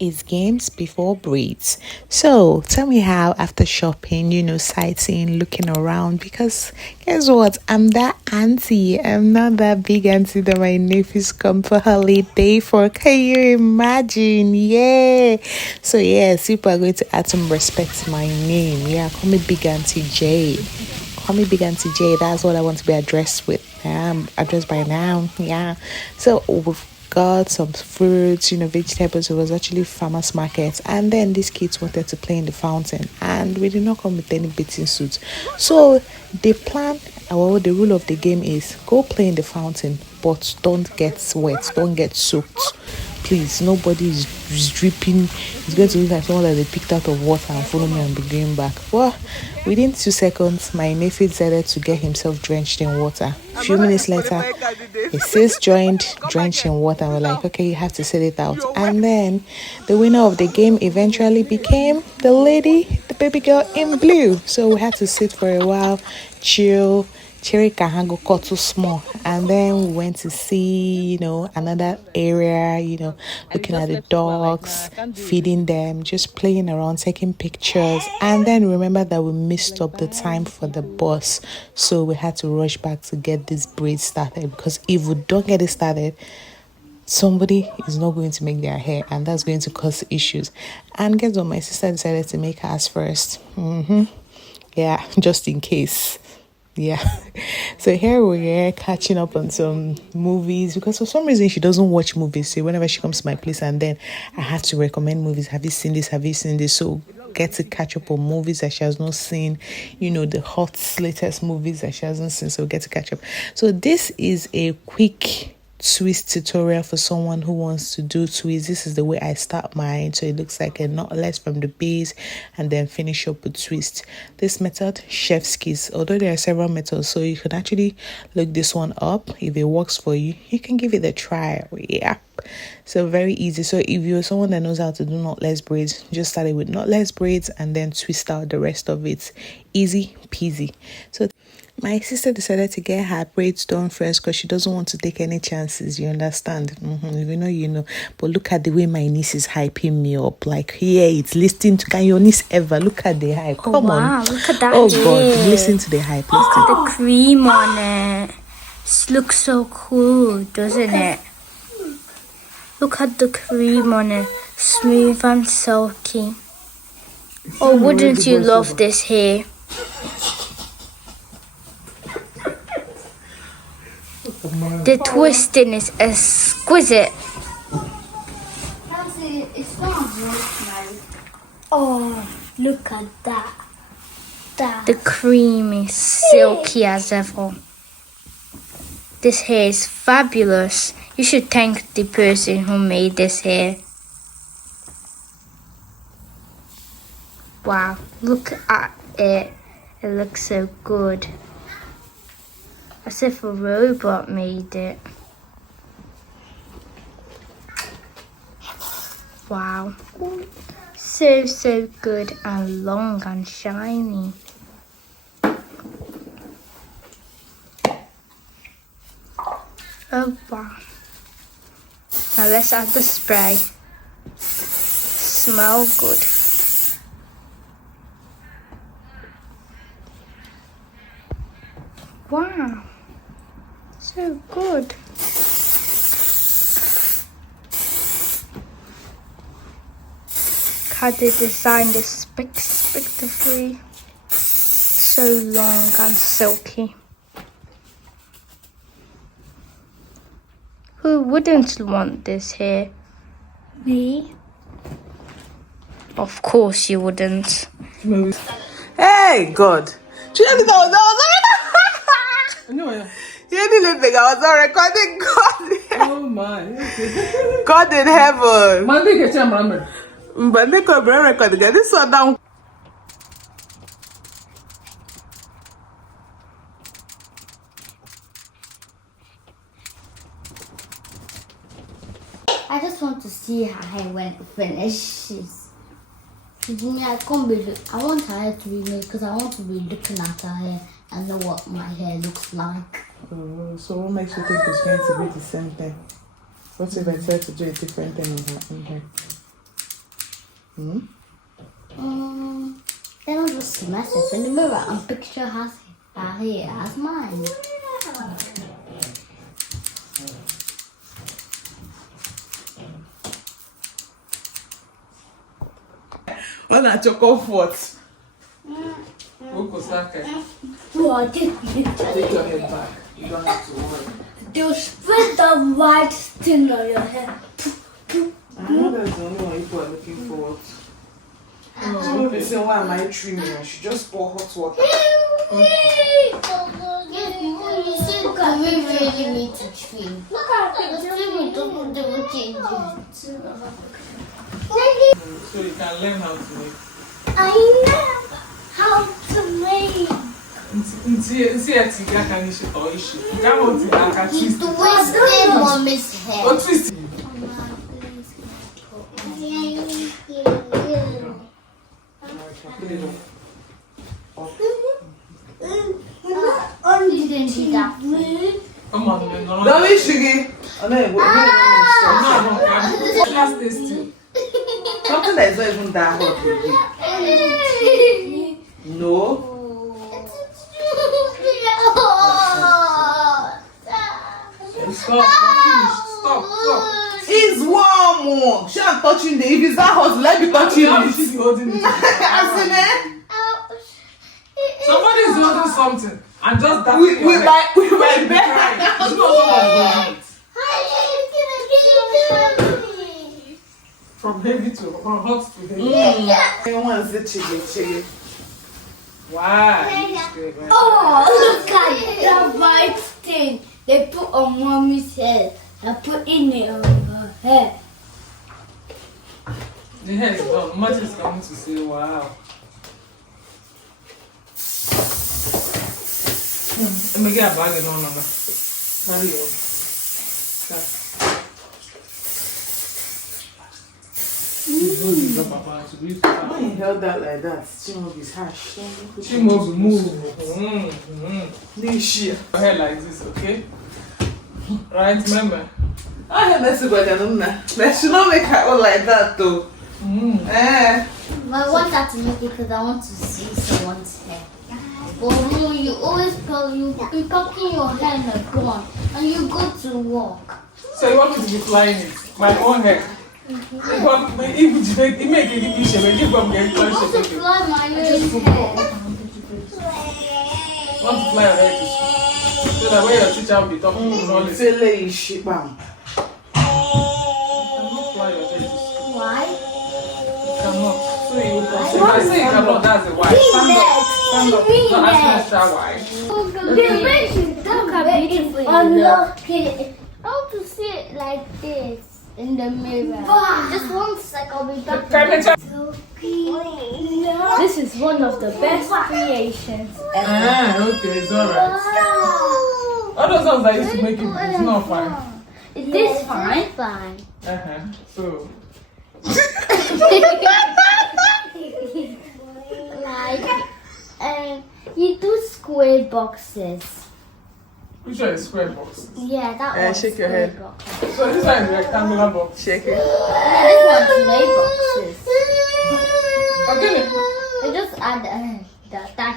is games before braids. So tell me how after shopping, sightseeing, looking around, because guess what? I'm that auntie. I'm not that big auntie that my nephews come for holiday for. Can you imagine? Yeah. So yes, people are going to add some respect to my name. Yeah, call me Big Auntie J. Call me Big Auntie J. That's what I want to be addressed with. Addressed by now. Yeah. So we've got some fruits, vegetables. It was actually farmers market, and then these kids wanted to play in the fountain, and we did not come with any bathing suits. So the plan, well, the rule of the game is go play in the fountain, but don't get wet, don't get soaked. Please, nobody is dripping. It's going to look like someone that they picked out of water and follow me and be going back. Well, within 2 seconds, my nephew decided to get himself drenched in water. A few minutes later, his sis joined, drenched in water, and we're like, okay, you have to sit it out. And then the winner of the game eventually became the lady, the baby girl in blue. So we had to sit for a while, chill. Cherry Kahango got too small, and then we went to see, another area, looking at the dogs, feeding them, just playing around, taking pictures, and then remember that we missed up the time for the bus, so we had to rush back to get this braid started, because if we don't get it started, somebody is not going to make their hair, and that's going to cause issues. And guess what? My sister decided to make hers first. Yeah, just in case. Yeah, so here we are catching up on some movies, because for some reason she doesn't watch movies. So whenever she comes to my place, and then I have to recommend movies. Have you seen this? Have you seen this? So get to catch up on movies that she has not seen, the hot latest movies that she hasn't seen. So get to catch up. So this is a quick twist tutorial for someone who wants to do twists. This is the way I start mine, so it looks like a knotless from the base and then finish up with twist. This method, chef's kiss, although there are several methods, so you can actually look this one up. If it works for you, you can give it a try. Yeah, so very easy. So if you're someone that knows how to do knotless braids, just start it with knotless braids and then twist out the rest of it. Easy peasy. So my sister decided to get her braids done first because she doesn't want to take any chances. You understand? If you know, you know. But look at the way my niece is hyping me up. Like, yeah, it's listening to. Can your niece ever look at the hype? Come on. Look at that. Oh God, listen to the hype. Listen. The cream on it. It looks so cool, doesn't it? Look at the cream on it. Smooth and silky. Oh, wouldn't you love this hair? The twisting is exquisite. Oh, look at that. The cream is silky as ever. This hair is fabulous. You should thank the person who made this hair. Wow, look at it. It looks so good. As if a robot made it. Wow. So good and long and shiny. Oh wow. Now let's add the spray. Smell good. Wow. So good. How they designed this spectacularly. So long and silky. Who wouldn't want this hair? Me? Of course you wouldn't. Hey God. No. You didn't think I was not recording. God. Oh my. God in heaven. Monday get your mama. But they could record again. This one down. I just want to see her hair when it finishes. I can't be. I want her hair to be made because I want to be looking at her hair and know what my hair looks like. So what makes you think it's going to be the same thing? What if I try to do a different thing in her? Then I'll just see myself in the mirror and picture her hair as mine. When I took off what? What? Take your head back. You don't have to worry. You spread the white thing on your hair. I know that's the only one people are looking forward to. No reason why am I trimming? I should just pour hot water. We really need to trim. Look at The trimming don't change it. So you can learn how to make. I know how to make. See a tiga can issue or issue. You can't hold it like a twist. The wasted mommy's hair. Or twist it. You didn't do that. Come on, man. Don't be sugar. Oh, no, that's tasty. Something that is not even that hot. No. Stop. Finish. Stop. It's warm. She am touching the. If it's that hot, let me touch it. You should be holding it. Somebody is holding something and just that. We my bed. It's not someone from heavy to from hot to heavy. Everyone is the chili. Wow. Oh, look at that white thing they put on mommy's head. I put in it on her hair. The hair is done. Much is coming to say wow. Let me get a bag and on. Carry on. When you held that like that, Chimobi is harsh. Chimobi move. Your hair like this, okay? Right, remember? I have messy but I don't know. Let's not make her all like that though. I want that to make it because I want to see someone's hair. But no, you always you packing your hair in a gun and you go to work. So you want me to be flying it? My own hair? If you make it, you should make it from the I want to fly my own hair. Want to fly your hair to school? So that when your teacher will be talking to knowledge. You cannot fly your hair to school. Why? You cannot. So you will say, if I say you cannot, that's a why. Stand up. Don't ask me extra why. Look how beautiful it Unlock it. I want to see it like this in the mirror. Just 1 sec, I'll be back. This is one of the best creations ever. Okay, it's alright. All those ones that used to make it, it's not fine. Is this fine? Fine. So. Like, you do square boxes. Which one is square box? Yeah, that one's shake your square head. box. So this one is rectangular box. Shake it. Yeah, this one's made boxes. Okay. You just add that